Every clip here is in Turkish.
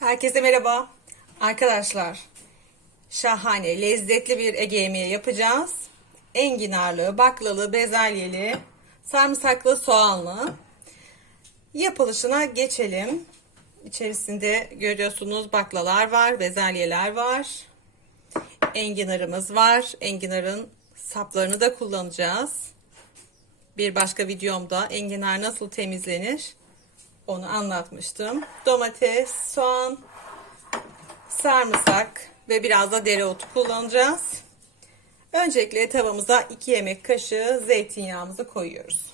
Herkese merhaba. Arkadaşlar, şahane, lezzetli bir Ege yemeği yapacağız. Enginarlı, baklalı, bezelyeli, sarımsaklı, soğanlı. Yapılışına geçelim. İçerisinde görüyorsunuz baklalar var, bezelyeler var. Enginarımız var. Enginarın saplarını da kullanacağız. Bir başka videomda enginar nasıl temizlenir onu anlatmıştım. Domates, soğan, sarımsak ve biraz da dereotu kullanacağız. Öncelikle tavamıza 2 yemek kaşığı zeytinyağımızı koyuyoruz.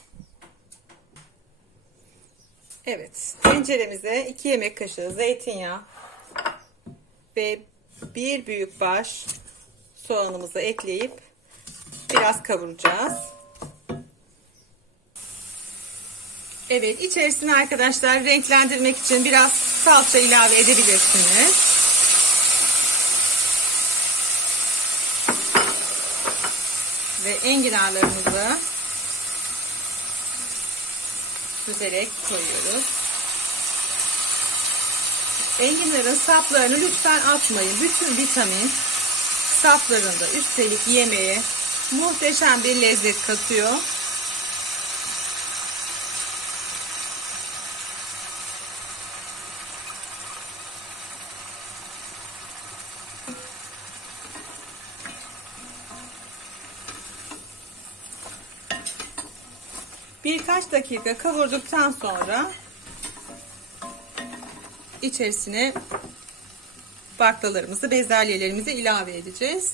Evet, tenceremize 2 yemek kaşığı zeytinyağı ve bir büyük baş soğanımızı ekleyip biraz kavuracağız. Evet içerisine arkadaşlar renklendirmek için biraz salça ilave edebilirsiniz. Ve enginarlarımızı süzerek koyuyoruz. Enginarın saplarını lütfen atmayın. Bütün vitamin saplarında üstelik yemeğe muhteşem bir lezzet katıyor. Birkaç dakika kavurduktan sonra içerisine baklalarımızı, bezelyelerimizi ilave edeceğiz.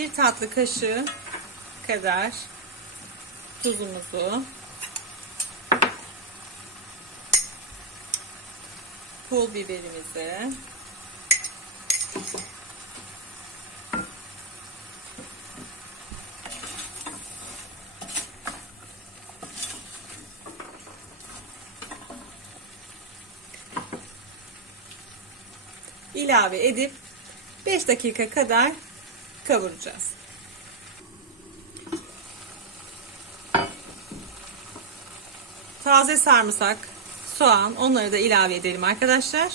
Bir tatlı kaşığı kadar tuzumuzu pul biberimizi ilave edip 5 dakika kadar kavuracağız. Taze sarımsak, soğan onları da ilave edelim arkadaşlar.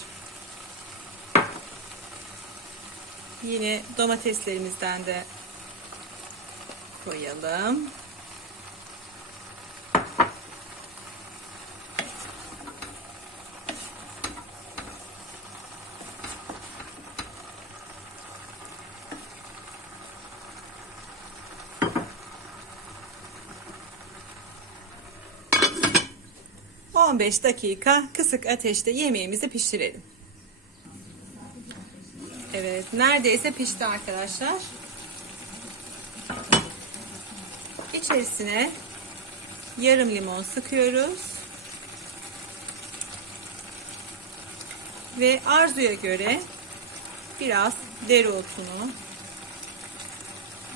Yine domateslerimizden de koyalım. ...15 dakika kısık ateşte yemeğimizi pişirelim. Evet, neredeyse pişti arkadaşlar. İçerisine yarım limon sıkıyoruz. Ve arzuya göre biraz dereotunu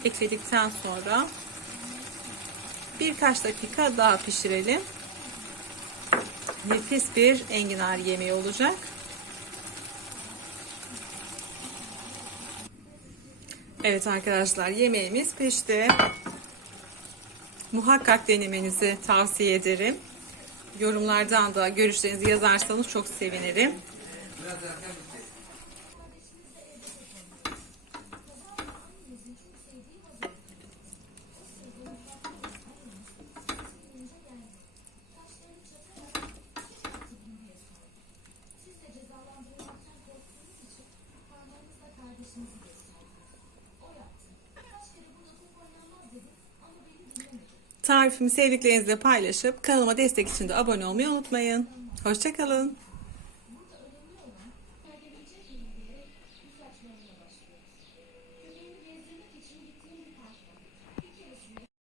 ekledikten sonra birkaç dakika daha pişirelim. Nefis bir enginar yemeği olacak. Evet arkadaşlar yemeğimiz pişti. Muhakkak denemenizi tavsiye ederim. Yorumlardan da görüşlerinizi yazarsanız çok sevinirim. Tarifimi sevdiklerinizle paylaşıp kanalıma destek için de abone olmayı unutmayın. Hoşçakalın.